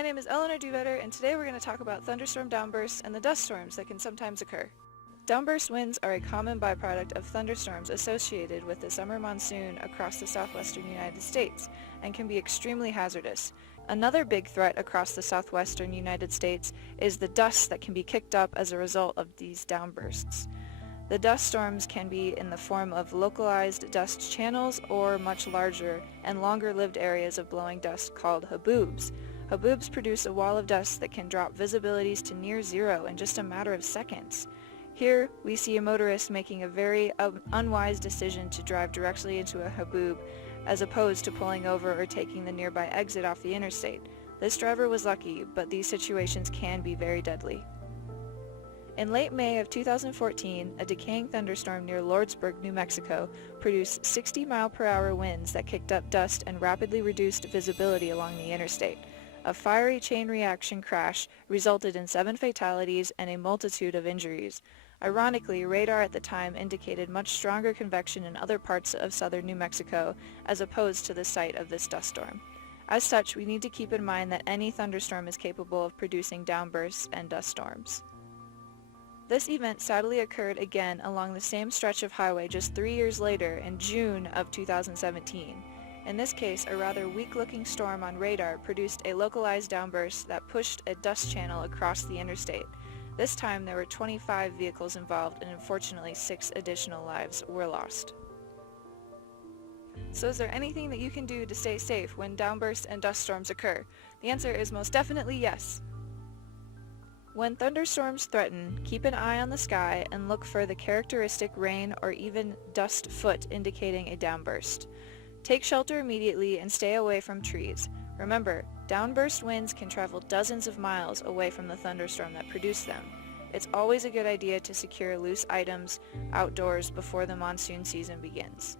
My name is Eleanor Duvetter, and today we're going to talk about thunderstorm downbursts and the dust storms that can sometimes occur. Downburst winds are a common byproduct of thunderstorms associated with the summer monsoon across the southwestern United States and can be extremely hazardous. Another big threat across the southwestern United States is the dust that can be kicked up as a result of these downbursts. The dust storms can be in the form of localized dust channels or much larger and longer-lived areas of blowing dust called haboobs. Haboobs produce a wall of dust that can drop visibilities to near zero in just a matter of seconds. Here, we see a motorist making a very unwise decision to drive directly into a haboob as opposed to pulling over or taking the nearby exit off the interstate. This driver was lucky, but these situations can be very deadly. In late May of 2014, a decaying thunderstorm near Lordsburg, New Mexico, produced 60-mile-per-hour winds that kicked up dust and rapidly reduced visibility along the interstate. A fiery chain reaction crash resulted in 7 fatalities and a multitude of injuries. Ironically, radar at the time indicated much stronger convection in other parts of southern New Mexico as opposed to the site of this dust storm. As such, we need to keep in mind that any thunderstorm is capable of producing downbursts and dust storms. This event sadly occurred again along the same stretch of highway just 3 years later in June of 2017. In this case, a rather weak-looking storm on radar produced a localized downburst that pushed a dust channel across the interstate. This time there were 25 vehicles involved and unfortunately 6 additional lives were lost. So is there anything that you can do to stay safe when downbursts and dust storms occur? The answer is most definitely yes. When thunderstorms threaten, keep an eye on the sky and look for the characteristic rain or even dust foot indicating a downburst. Take shelter immediately and stay away from trees. Remember, downburst winds can travel dozens of miles away from the thunderstorm that produced them. It's always a good idea to secure loose items outdoors before the monsoon season begins.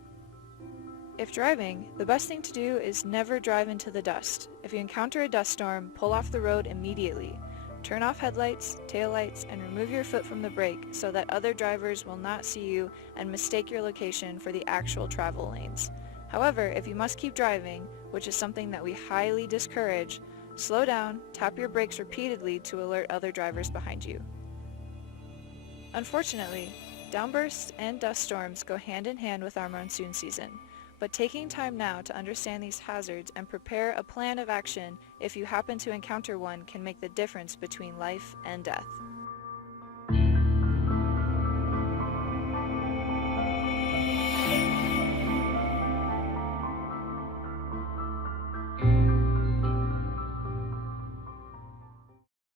If driving, the best thing to do is never drive into the dust. If you encounter a dust storm, pull off the road immediately. Turn off headlights, taillights, and remove your foot from the brake so that other drivers will not see you and mistake your location for the actual travel lanes. However, if you must keep driving, which is something that we highly discourage, slow down, tap your brakes repeatedly to alert other drivers behind you. Unfortunately, downbursts and dust storms go hand in hand with our monsoon season, but taking time now to understand these hazards and prepare a plan of action if you happen to encounter one can make the difference between life and death.